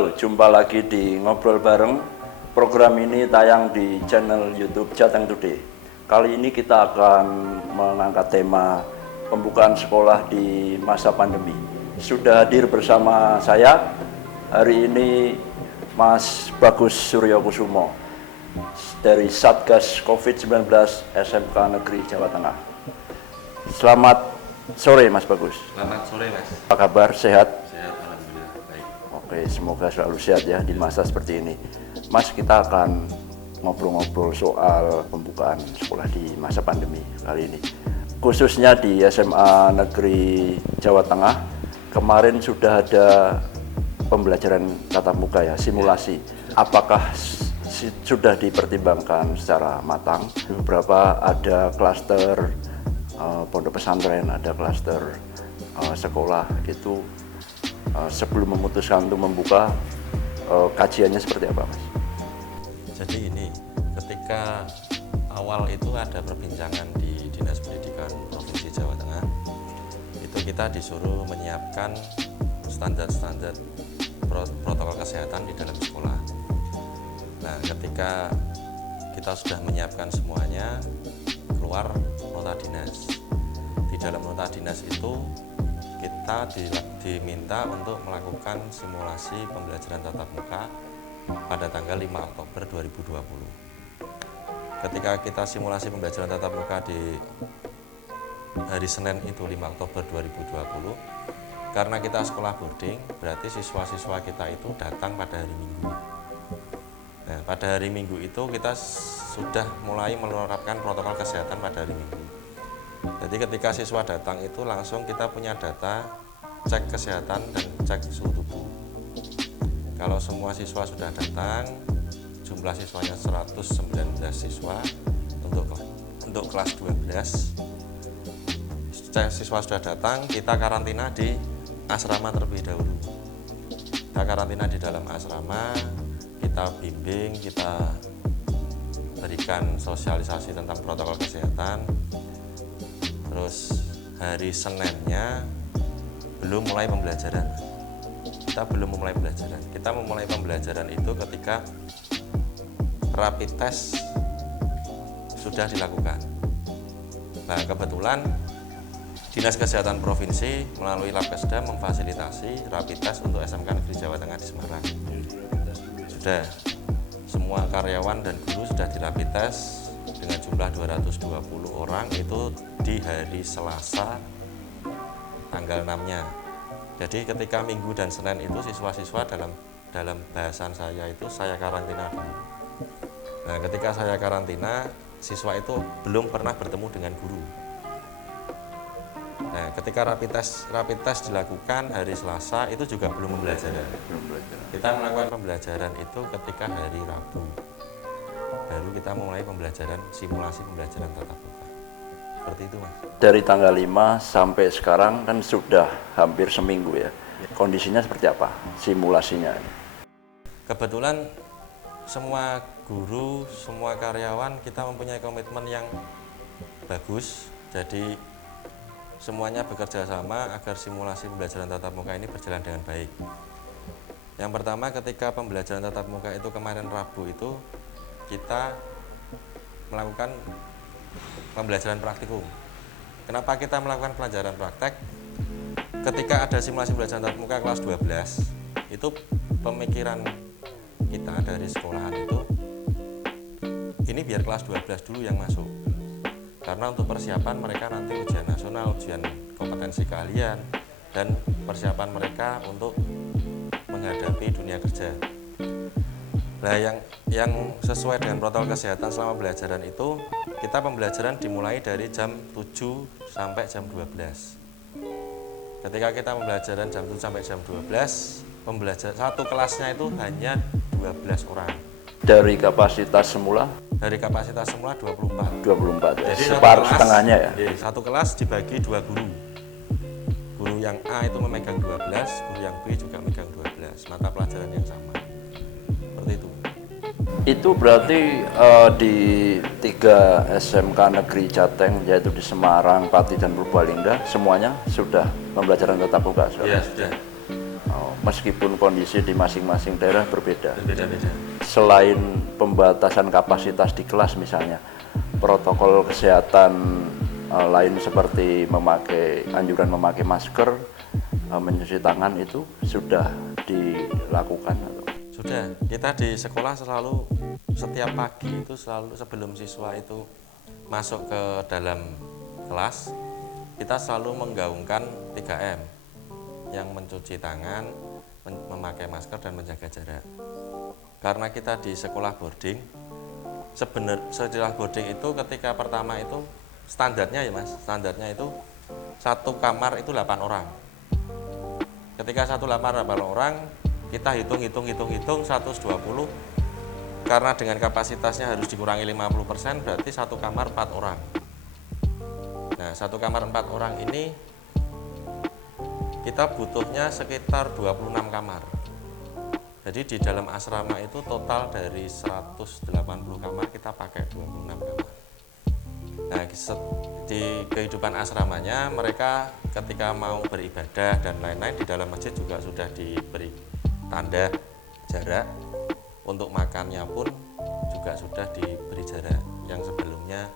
Halo, jumpa lagi di Ngobrol Bareng. Program ini tayang di channel YouTube Jateng Today. Kali ini kita akan mengangkat tema pembukaan sekolah di masa pandemi. Sudah hadir bersama saya hari ini Mas Bagus Suryokusumo dari Satgas COVID-19 SMK Negeri Jawa Tengah. Selamat sore Mas Bagus. Selamat sore Mas. Apa kabar? Sehat? Sehat, alhamdulillah. Baik. Oke, semoga selalu sehat ya di masa seperti ini. Mas, kita akan ngobrol-ngobrol soal pembukaan sekolah di masa pandemi kali ini. Khususnya di SMA Negeri Jawa Tengah, kemarin sudah ada pembelajaran tatap muka ya, simulasi. Apakah sudah dipertimbangkan secara matang? Beberapa ada klaster pondok pesantren, ada klaster sekolah itu sebelum memutuskan untuk membuka, kajiannya seperti apa, Mas? Jadi ini, ketika awal itu ada perbincangan di Dinas Pendidikan Provinsi Jawa Tengah, itu kita disuruh menyiapkan standar-standar protokol kesehatan di dalam sekolah. Nah, ketika kita sudah menyiapkan semuanya, keluar nota dinas. Di dalam nota dinas itu kita diminta untuk melakukan simulasi pembelajaran tatap muka pada tanggal 5 Oktober 2020. Ketika kita simulasi pembelajaran tatap muka di hari Senin itu 5 Oktober 2020, karena kita sekolah boarding, berarti siswa-siswa kita itu datang pada hari Minggu. Nah, pada hari Minggu itu kita sudah mulai menerapkan protokol kesehatan pada hari Minggu. Jadi ketika siswa datang itu langsung kita punya data cek kesehatan dan cek suhu tubuh. Kalau semua siswa sudah datang, jumlah siswanya 119 siswa untuk kelas 12. Siswa sudah datang, kita karantina di asrama terlebih dahulu. Kita karantina di dalam asrama, kita bimbing, kita berikan sosialisasi tentang protokol kesehatan. Terus hari Seninnya belum mulai pembelajaran. Kita belum memulai pembelajaran. Kita memulai pembelajaran itu ketika rapid test sudah dilakukan. Nah, kebetulan Dinas Kesehatan Provinsi melalui Labkesda memfasilitasi rapid test untuk SMK Negeri Jawa Tengah di Semarang. Sudah, semua karyawan dan guru sudah di rapid test dengan jumlah 220 orang itu di hari Selasa tanggal 6-nya. Jadi ketika Minggu dan Senin itu siswa-siswa dalam bahasan saya itu saya karantina dulu. Nah, ketika saya karantina, siswa itu belum pernah bertemu dengan guru. Nah, ketika rapid test dilakukan hari Selasa itu juga belum pembelajaran. Kita melakukan pembelajaran itu ketika hari Rabu. Baru kita mulai pembelajaran, simulasi pembelajaran tatap muka. Seperti itu, Mas. Dari tanggal 5 sampai sekarang kan sudah hampir seminggu ya. Kondisinya seperti apa simulasinya? Kebetulan semua guru, semua karyawan kita mempunyai komitmen yang bagus. Jadi semuanya bekerja sama agar simulasi pembelajaran tatap muka ini berjalan dengan baik. Yang pertama, ketika pembelajaran tatap muka itu kemarin Rabu itu kita melakukan pembelajaran praktikum. Kenapa kita melakukan pelajaran praktek? Ketika ada simulasi pembelajaran tatap muka kelas 12, itu pemikiran kita dari sekolahan itu, ini biar kelas 12 dulu yang masuk. Karena untuk persiapan mereka nanti ujian nasional, ujian kompetensi keahlian, dan persiapan mereka untuk menghadapi dunia kerja. Nah, yang sesuai dengan protokol kesehatan selama pembelajaran itu, kita pembelajaran dimulai dari jam 7 sampai jam 12. Ketika kita pembelajaran jam 7 sampai jam 12, satu kelasnya itu hanya 12 orang. Dari kapasitas semula? Dari kapasitas semula 24. 24 ya, Jadi separuh setengahnya ya? Satu kelas dibagi 2 guru. Guru yang A itu memegang 12, guru yang B juga memegang 12, mata pelajaran yang sama. Seperti itu. Itu berarti di 3 SMK Negeri Jateng, yaitu di Semarang, Pati, dan Purbalingga, semuanya sudah pembelajaran tatap muka? Iya, sudah. meskipun kondisi di masing-masing daerah berbeda. Berbeda-beda. Selain pembatasan kapasitas di kelas misalnya, protokol kesehatan lain seperti anjuran memakai masker, mencuci tangan itu sudah dilakukan. Sudah, kita di sekolah selalu setiap pagi itu selalu sebelum siswa itu masuk ke dalam kelas, kita selalu menggaungkan 3M yang mencuci tangan, memakai masker dan menjaga jarak. Karena kita di sekolah boarding, sekolah boarding itu ketika pertama itu standarnya ya Mas, standarnya itu satu kamar itu 8 orang. Ketika satu kamar 8 orang, kita hitung 120, karena dengan kapasitasnya harus dikurangi 50%, berarti satu kamar 4 orang. Nah, satu kamar 4 orang ini kita butuhnya sekitar 26 kamar. Jadi di dalam asrama itu total dari 180 kamar kita pakai 26 kamar. Nah, di kehidupan asramanya mereka ketika mau beribadah dan lain-lain di dalam masjid juga sudah diberi tanda jarak. Untuk makannya pun juga sudah diberi jarak. Yang sebelumnya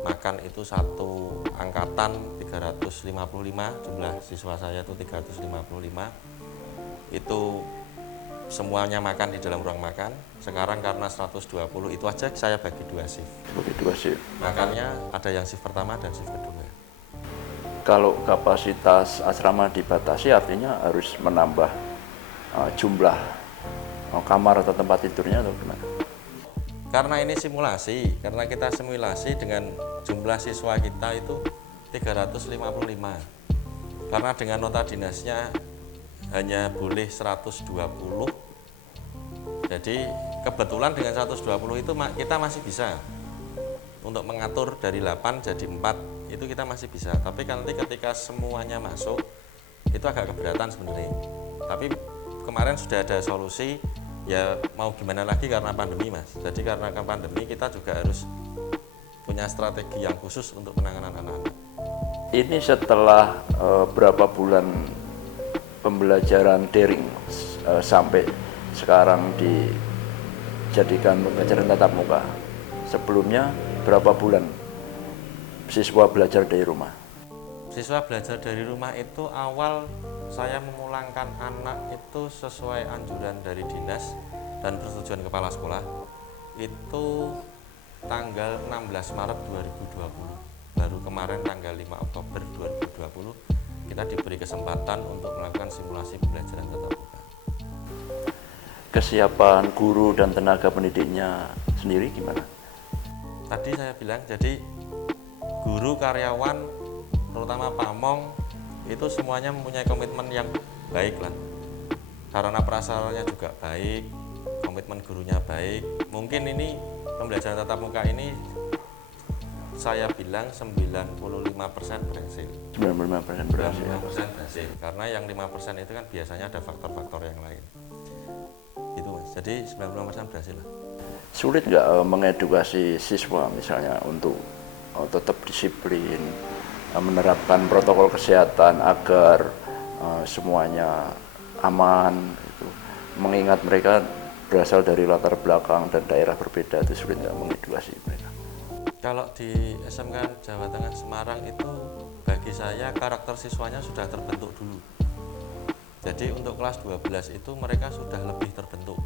makan itu satu angkatan 355, jumlah siswa saya itu 355, itu semuanya makan di dalam ruang makan. Sekarang karena 120 itu aja saya bagi 2 shift. Bagi 2 shift. Makannya ada yang shift pertama dan shift kedua. Kalau kapasitas asrama dibatasi artinya harus menambah jumlah kamar atau tempat tidurnya atau gimana? Karena ini simulasi, karena kita simulasi dengan jumlah siswa kita itu 355. Karena dengan nota dinasnya hanya boleh 120. Jadi kebetulan dengan 120 itu kita masih bisa untuk mengatur dari 8 jadi 4, itu kita masih bisa. Tapi nanti ketika semuanya masuk itu agak keberatan sebenarnya. Tapi kemarin sudah ada solusi, ya mau gimana lagi karena pandemi Mas. Jadi karena pandemi kita juga harus punya strategi yang khusus untuk penanganan anak-anak. Ini setelah berapa bulan pembelajaran daring sampai sekarang dijadikan pembelajaran tatap muka. Sebelumnya berapa bulan siswa belajar dari rumah? Siswa belajar dari rumah itu awal saya memulangkan anak itu sesuai anjuran dari dinas dan persetujuan kepala sekolah itu tanggal 16 Maret 2020. Baru kemarin tanggal 5 Oktober 2020 kita diberi kesempatan untuk melakukan simulasi pembelajaran tatap muka. Kesiapan guru dan tenaga pendidiknya sendiri gimana? Tadi saya bilang, jadi guru, karyawan, terutama pamong, itu semuanya mempunyai komitmen yang baik lah. Sarana prasarannya juga baik, komitmen gurunya baik. Mungkin ini pembelajaran tatap muka ini saya bilang 95% berhasil. 95% berhasil. 95% berhasil. Karena yang 5% itu kan biasanya ada faktor-faktor yang lain. Itu Mas. Jadi 95% berhasil lah. Sulit nggak mengedukasi siswa misalnya untuk tetap disiplin, menerapkan protokol kesehatan agar semuanya aman, itu. Mengingat mereka berasal dari latar belakang dan daerah berbeda, itu sulit nggak mengedukasi mereka? Kalau di SMK Jawa Tengah Semarang itu bagi saya karakter siswanya sudah terbentuk dulu. Jadi untuk kelas 12 itu mereka sudah lebih terbentuk.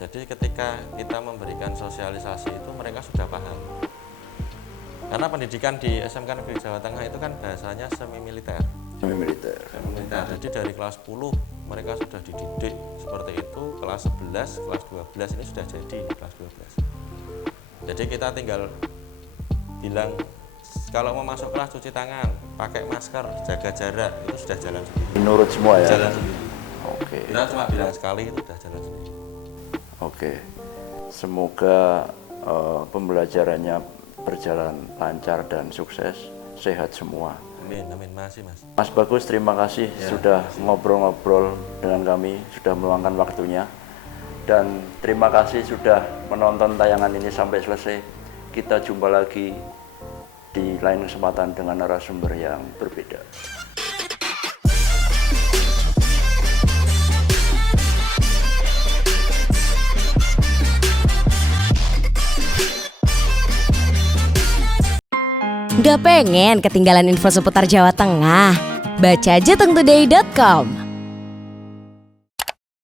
Jadi ketika kita memberikan sosialisasi itu mereka sudah paham. Karena pendidikan di SMK Negeri Jawa Tengah itu kan bahasanya semi militer. Semi militer. Jadi dari kelas 10 mereka sudah dididik seperti itu, kelas 11, kelas 12 ini sudah jadi kelas 12. Jadi kita tinggal bilang kalau mau masuk kelas cuci tangan, pakai masker, jaga jarak, itu sudah jalan sendiri. Menurut semua ya? Jalan sendiri. Oke. Kita cuma bilang sekali itu sudah jalan sendiri. Oke. Semoga pembelajarannya berjalan lancar dan sukses, sehat semua. Amin, amin. Makasih Mas. Mas Bagus, terima kasih sudah ngobrol-ngobrol dengan kami, sudah meluangkan waktunya. Dan terima kasih sudah menonton tayangan ini sampai selesai. Kita jumpa lagi di lain kesempatan dengan narasumber yang berbeda. Gak pengen ketinggalan info seputar Jawa Tengah? Baca jatengtoday.com.